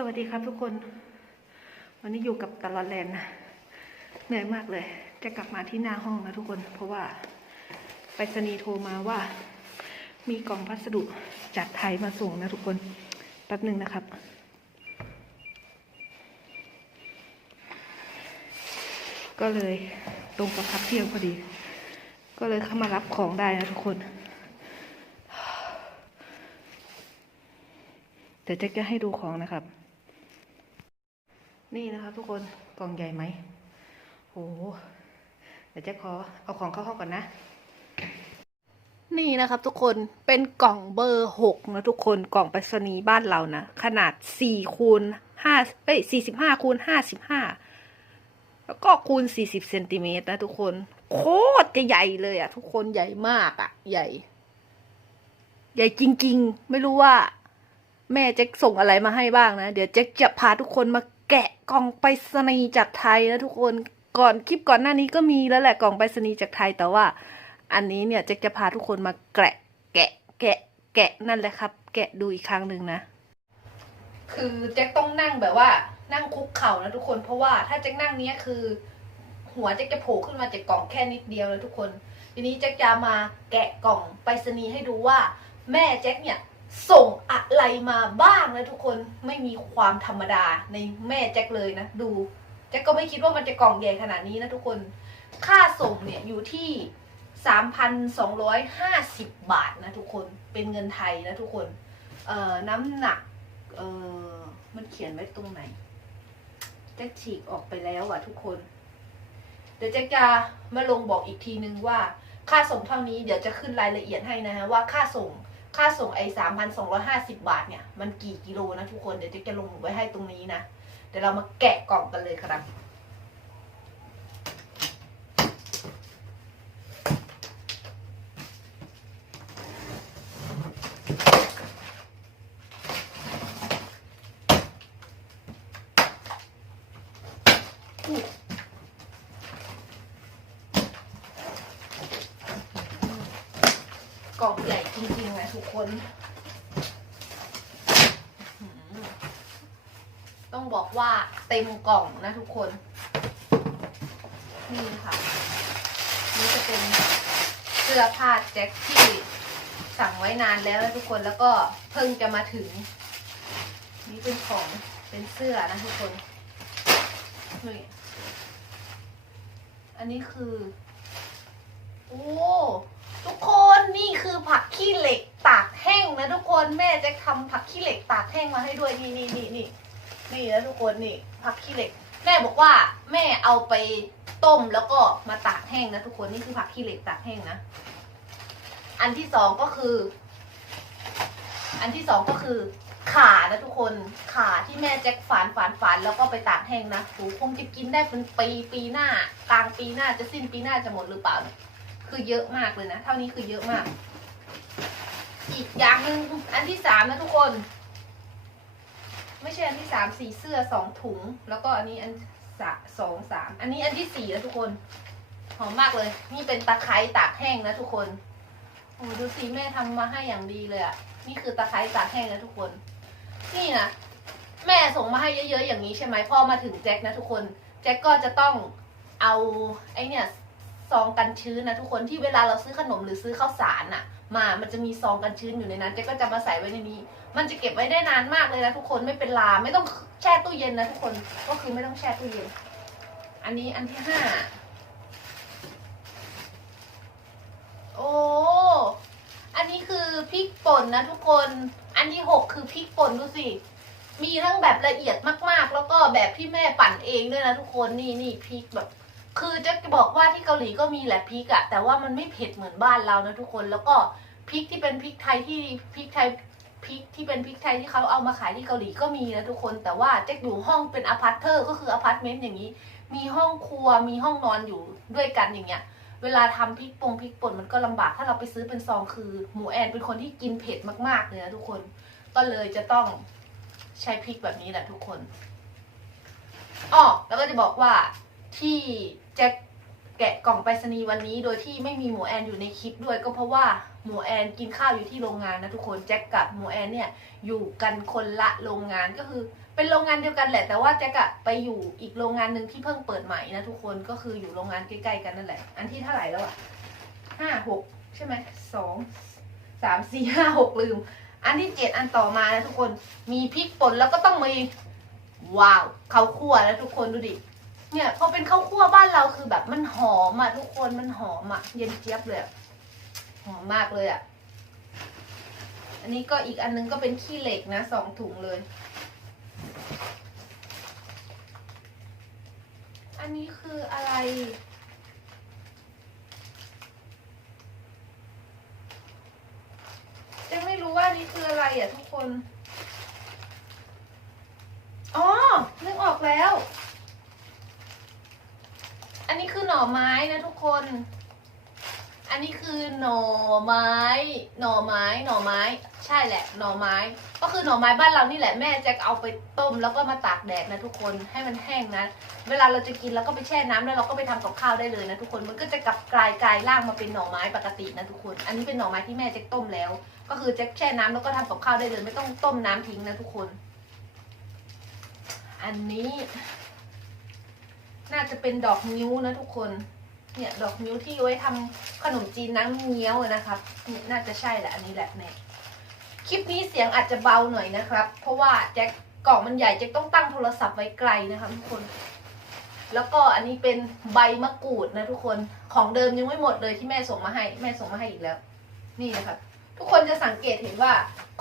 สวัสดีครับทุกคน วันนี้อยู่กับตลอดแลนนะเหนื่อยมากเลย จะกลับมาที่หน้าห้องนะทุกคน เพราะว่าไปรษณีย์โทรมาว่า มีกล่องพัสดุจากไทยมาส่งนะทุกคนแป๊บหนึ่งนะครับ ก็เลยตรงกับพักเที่ยงพอดี ก็เลยเข้ามารับของได้นะทุกคนเดี๋ยวแจ็คจะให้ดูของนะครับ นี่นะครับทุกคนกล่องใหญ่ไหมโหเดี๋ยวแจ็คขอเอาของเข้าห้องก่อนนะ นี่นะครับทุกคนเป็นกล่องเบอร์หกนะทุกคนกล่องไปรษณีย์บ้านเรานะ ขนาดสี่คูณห้าเอ้ยสี่สิบห้าคูณห้าสิบห้าแล้วก็คูณสี่สิบเซนติเมตรนะทุกคน โคตรจะใหญ่เลยอะทุกคนใหญ่มากอะใหญ่ ใหญ่จริง ๆ ไม่รู้ว่า แม่แจ็คส่งอะไรมาให้บ้างนะ เดี๋ยวแจ็คจะพาทุกคนมา แกะกล่องไปรษณีย์จากไทยนะทุกคนก่อนคลิปก่อนหน้านี้ก็มีแล้วแหละกล่องไปรษณีย์จากไทยแต่ว่า อันนี้เนี่ยแจ็คจะพาทุกคนมาแกะแกะ แกะ แกะนั่นแหละครับ แกะดูอีกครั้งหนึ่งนะ คือแจ็คต้องนั่งแบบว่า นั่งคุกเข่านะทุกคนเพราะว่าถ้าแจ็คนั่งเนี้ยคือ หัวแจ็คจะโผล่ขึ้นมาจากกล่องแค่นิดเดียวนะทุกคน ทีนี้แจ็คจะมาแกะกล่องไปรษณีย์ให้ดูว่า แม่แจ็คเนี่ย ส่งอะไรมาบ้างนะทุกคนไม่มีความธรรมดาในแม่แจ็คเลยนะ ดูแจ็คก็ไม่คิดว่ามันจะกล่องใหญ่ขนาดนี้นะทุกคน ค่าส่งเนี่ยอยู่ที่สามพันสองร้อยห้าสิบบาทนะทุกคนเป็นเงินไทยนะทุกคน เอ่อน้ำหนัก เอ่อมันเขียนไว้ตรงไหนแจ็คฉีกออกไปแล้วอะทุกคน เดี๋ยวแจ็คจะมาลงบอกอีกทีนึงว่า ค่าส่งเท่านี้เดี๋ยวจะขึ้นรายละเอียดให้นะฮะว่าค่าส่ง ค่าส่งไอ้สามพันสองร้อยห้าสิบาทเนี่ย มันกี่กิโลนะทุกคน เดี๋ยวจะจะลงไว้ให้ตรงนี้นะ เดี๋ยวเรามาแกะกล่องกันเลยครับ กล่องใหญ่จริงๆนะ ทุกคน ต้องบอกว่าเต็มกล่องนะทุกคน นี่ค่ะ นี่จะเป็นเสื้อผ้าแจ็คที่สั่งไว้นานแล้วนะทุกคนแล้วก็เพิ่งจะมาถึง นี่เป็นของเป็นเสื้อนะทุกคนนี่อันนี้คือ โอ้ ทุกค นี่คือผักขี้เหล็กตากแห้งนะทุกคนแม่จะทำผักขี้เหล็กตากแห้งมาให้ด้วยนี่นี่นี่นี่นี่นะทุกคนนี่ผักขี้เหล็ก แม่บอกว่าแม่เอาไปต้มแล้วก็มาตากแห้งนะทุกคนนี่คือผักขี้เหล็กตากแห้งนะ อันที่สองก็คือ อันที่สองก็คือขานะทุกคนขาที่แม่แจ็คฝานฝานฝานแล้วก็ไปตากแห้งนะโหคงจะกินได้เป็นปีปีหน้ากลางปีหน้าจะสิ้นปีหน้าจะหมดหรือเปล่า คือเยอะมากเลยนะ เท่านี้คือเยอะมาก อีกอย่างหนึ่งอันที่สามนะทุกคน ไม่ใช่อันที่สามสีเสื้อสองถุง แล้วก็อันนี้อันสสองสามอันนี้อันที่สี่นะทุกคนหอมมากเลย นี่เป็นตะไคร้ตากแห้งนะทุกคนโอ้ดูสิแม่ทำมาให้อย่างดีเลยอะนี่คือตะไคร้ตากแห้งนะทุกคน นี่นะแม่ส่งมาให้เยอะๆอย่างนี้ใช่ไหมพอมาถึงแจ็คนะทุกคน แจ็คก็จะต้องเอาไอเนี่ย ซองกันชื้นนะทุกคนที่เวลาเราซื้อขนมหรือซื้อข้าวสารน่ะมา มันจะมีซองกันชื้นอยู่ในนั้นเจ๊ก็จะมาใส่ไว้ในนี้ มันจะเก็บไว้ได้นานมากเลยนะทุกคนไม่เป็นลาไม่ต้องแช่ตู้เย็นนะทุกคนก็คือไม่ต้องแช่ตู้เย็น อันนี้อันที่ห้าโอ้อันนี้คือพริกป่นนะทุกคนอันที่หกคือพริกป่นดูสิมีทั้งแบบละเอียดมากๆ แล้วก็แบบที่แม่ปั่นเองด้วยนะทุกคนนี่นี่พริกแบบ คือจะบอกว่าที่เกาหลีก็มีแหละพริกอะแต่ว่ามันไม่เผ็ดเหมือนบ้านเรานะทุกคนแล้วก็พริกที่เป็นพริกไทยที่พริกไทยพริกที่เป็นพริกไทยที่เขาเอามาขายที่เกาหลีก็มีนะทุกคนแต่ว่าเจ๊กอยู่ห้องเป็นอพาร์ตเทอร์ก็คืออพาร์ตเมนต์อย่างนี้ มีห้องครัวมีห้องนอนอยู่ด้วยกันอย่างเงี้ย เวลาทำพริกปงพริกป่นมันก็ลำบากถ้าเราไปซื้อเป็นซองคือ หมูแอนเป็นคนที่กินเผ็ดมากๆเลยนะทุกคนก็เลยจะต้องใช้พริกแบบนี้แหละทุกคนอ้อแล้วก็จะบอกว่า ที่แจ็คแกะกล่องไปรษณีย์วันนี้ โดยที่ไม่มีหมูแอนอยู่ในคลิปด้วย ก็เพราะว่าหมูแอนกินข้าวอยู่ที่โรงงานนะทุกคนแจ็คกับหมูแอนเนี่ยอยู่กันคนละโรงงานก็คือเป็นโรงงานเดียวกันแหละ แต่ว่าแจ็คอะไปอยู่อีกโรงงานหนึ่งที่เพิ่งเปิดใหม่นะทุกคนก็คืออยู่โรงงานใกล้ๆกันนั่นแหละ อันที่เท่าไหร่แล้วอะห้าหกใช่ไหมสองสามสี่ห้าหกลืม อันที่เจ็ดอันต่อมานะทุกคนมีพริกป่นแล้วก็ต้องมีว้าวเขาคั่วนะทุกคนดูดิ เนี่ยพอเป็นข้าวคั่วบ้านเราคือแบบมันหอมอะทุกคนมันหอมอะเย็นเจี๊ยบเลยอะหอมมากเลยอะ อันนี้ก็อีกอันนึงก็เป็นขี้เหล็กนะสองถุงเลย อันนี้คืออะไร จะไม่รู้ว่านนี้คืออะไรอะทุกคน อ๋อ นึกออกแล้ว อั หน่อไม้นะทุกคน อันนี้คือหน่อไม้ หน่อไม้ หน่อไม้ ใช่แหละ หน่อไม้ ก็คือหน่อไม้บ้านเรานี่แหละแม่แจะเอาไปต้มแล้วก็มาตากแดดนะทุกคน ให้มันแห้งนะ เวลาเราจะกินแล้วก็ไปแช่น้ำแล้วเราก็ไปทำกับข้าวได้เลยนะทุกคน มันก็จะกลับกลายกลายร่างมาเป็นหน่อไม้ปกตินะทุกคน อันนี้เป็นหน่อไม้ที่แม่แจ็คต้มแล้ว ก็คือแจ็คแช่น้ำแล้วก็ทำกับข้าวได้เลย ไม่ต้องต้มน้ำทิ้งนะทุกคน อันนี้ น่าจะเป็นดอกนิ้วนะทุกคน เนี่ยดอกนิ้วที่ไว้ทำขนมจีนน้ำเงี้ยวนะครับเนี่ยน่าจะใช่แหละอันนี้แหละเนี่ยคลิปนี้เสียงอาจจะเบาหน่อยนะครับ เพราะว่าแจ็คกล่องมันใหญ่แจ็คต้องตั้งโทรศัพท์ไว้ไกลนะครับทุกคน แล้วก็อันนี้เป็นใบมะกรูดนะทุกคนของเดิมยังไม่หมดเลยที่แม่ส่งมาให้ แม่ส่งมาให้อีกแล้ว นี่นะครับ ทุกคนจะสังเกตเห็นว่า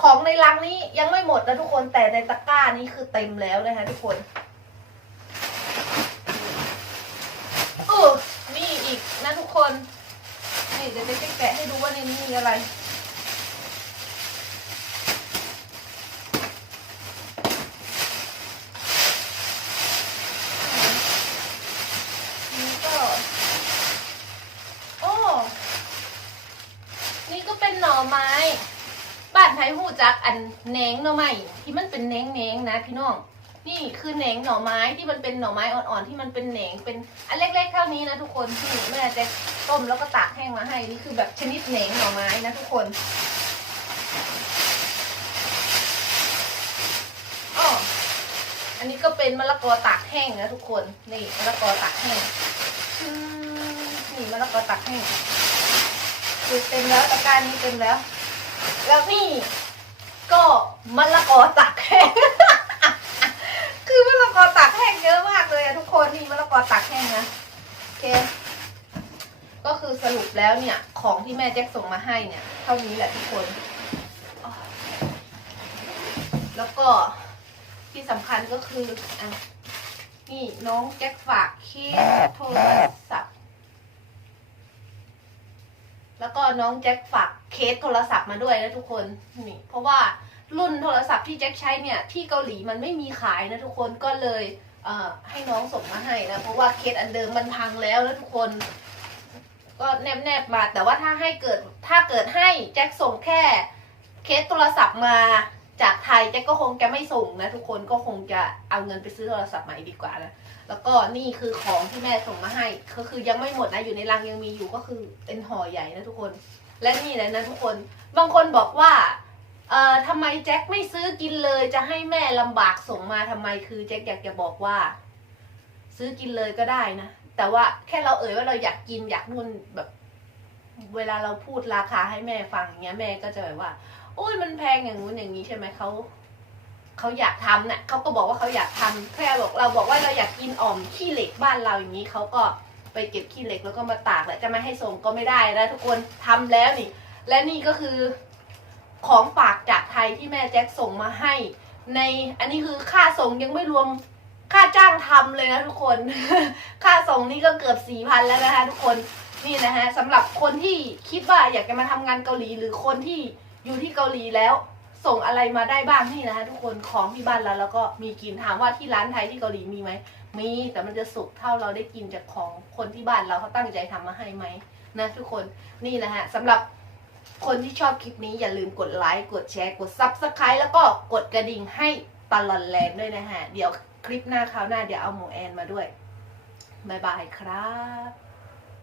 ของในลังนี้ยังไม่หมดนะทุกคนแต่ในตะกร้านี้คือเต็มแล้วนะคะทุกคน เออมีอีก นะทุกคน นี่เดี๋ยวจะแกะให้ดูว่าในนี้มีอะไร นี่ก็โอ้นี่ก็เป็นหน่อไม้ บ้านไทยหูจักอันแหนงหน่อไม้ที่มันเป็นแหนงแหนงๆนะพี่น้อง นี่คือแหนงหน่อไม้ที่มันเป็นหน่อไม้อ่อนๆที่มันเป็นแหนงเป็นอันเล็กๆเท่านี้นะทุกคนที่แม่จะต้มแล้วก็ตากแห้งมาให้นี่คือแบบชนิดแหนงหน่อไม้นะทุกคนอ้ออันนี้ก็เป็นมะละกอตากแห้งนะทุกคนนี่มะละกอตากแห้งนี่มะละกอตากแห้งคือเต็มแล้วตะกร้านี้เต็มแล้ว แล้วนี่ก็มะละกอตากแห้ง คนนี่มะละกอตากแห้งนะโอเค ก็คือสรุปแล้วเนี่ย ของที่แม่แจ็คส่งมาให้เนี่ย เท่านี้แหละทุกคน แล้วก็ที่สำคัญก็คืออะนี่น้องแจ็คฝากเคสโทรศัพท์ แล้วก็น้องแจ็คฝากเคสโทรศัพท์มาด้วยนะทุกคนนี่เพราะว่ารุ่นโทรศัพท์ที่แจ็คใช้เนี่ย ที่เกาหลีมันไม่มีขายนะทุกคนก็เลย เอ่อให้น้องส่งมาให้นะเพราะว่าเคสอันเดิมมันพังแล้วนะทุกคน ก็แนบแนบมาแต่ว่าถ้าให้เกิดถ้าเกิดให้แจ็คส่งแค่ เคสโทรศัพท์มาจากไทยแจ็คก็คงจะไม่ส่งนะทุกคนก็คงจะเอาเงินไปซื้อโทรศัพท์ใหม่ดีกว่านะแล้วก็นี่คือของที่แม่ส่งมาให้ ก็คือยังไม่หมดนะอยู่ในรังยังมีอยู่ก็คือเป็นห่อใหญ่นะทุกคน และนี่แหละนะทุกคน บางคนบอกว่า เอ่อทำไมแจ็คไม่ซื้อกินเลยจะให้แม่ลำบากส่งมาทำไมคือแจ็คอยากจะบอกว่า ซื้อกินเลยก็ได้นะ แต่ว่าแค่เราเอ่ยว่าเราอยากกินอยากนู่นแบบ เวลาเราพูดราคาให้แม่ฟังอย่างเงี้ยแม่ก็จะแบบว่าโอ้ยมันแพงอย่างงู้นอย่างนี้ใช่ไหมเขาเขาอยากทำเนี่ยเขาก็บอกว่าเขาอยากทำแค่บอกเราบอกว่าเราอยากกินอ่อมขี้เหล็กบ้านเราอย่างนี้เขาก็ไปเก็บขี้เหล็กแล้วก็มาตากแหละจะไม่ให้ส่งก็ไม่ได้นะทุกคนทำแล้วนี่ และนี่ก็คือ ของฝากจากไทยที่แม่แจ็คส่งมาให้ ในอันนี้คือค่าส่งยังไม่รวมค่าจ้างทำเลยนะทุกคน ค่าส่งนี่ก็เกือบสี่พันแล้วนะคะทุกคนนี่นะฮะสำหรับคนที่คิดว่าอยากจะมาทำงานเกาหลีหรือคนที่อยู่ที่เกาหลีแล้วส่งอะไรมาได้บ้างนี่นะคะทุกคนของที่บ้านเราแล้วก็มีกินถามว่าที่ร้านไทยที่เกาหลีมีไหมมีแต่มันจะสุกเท่าเราได้กินจากของคนที่บ้านเราเขาตั้งใจทำมาให้ไหมนะทุกคนนี่นะฮะสำหรับ คนที่ชอบคลิปนี้อย่าลืมกดไลค์ กดแชร์ กด Subscribe แล้วก็กดกระดิ่งให้ตลอดแลนด์ด้วยนะฮะ เดี๋ยวคลิปหน้าคราวหน้าเดี๋ยวเอาหมูแอนมาด้วย บ๊ายบายครับ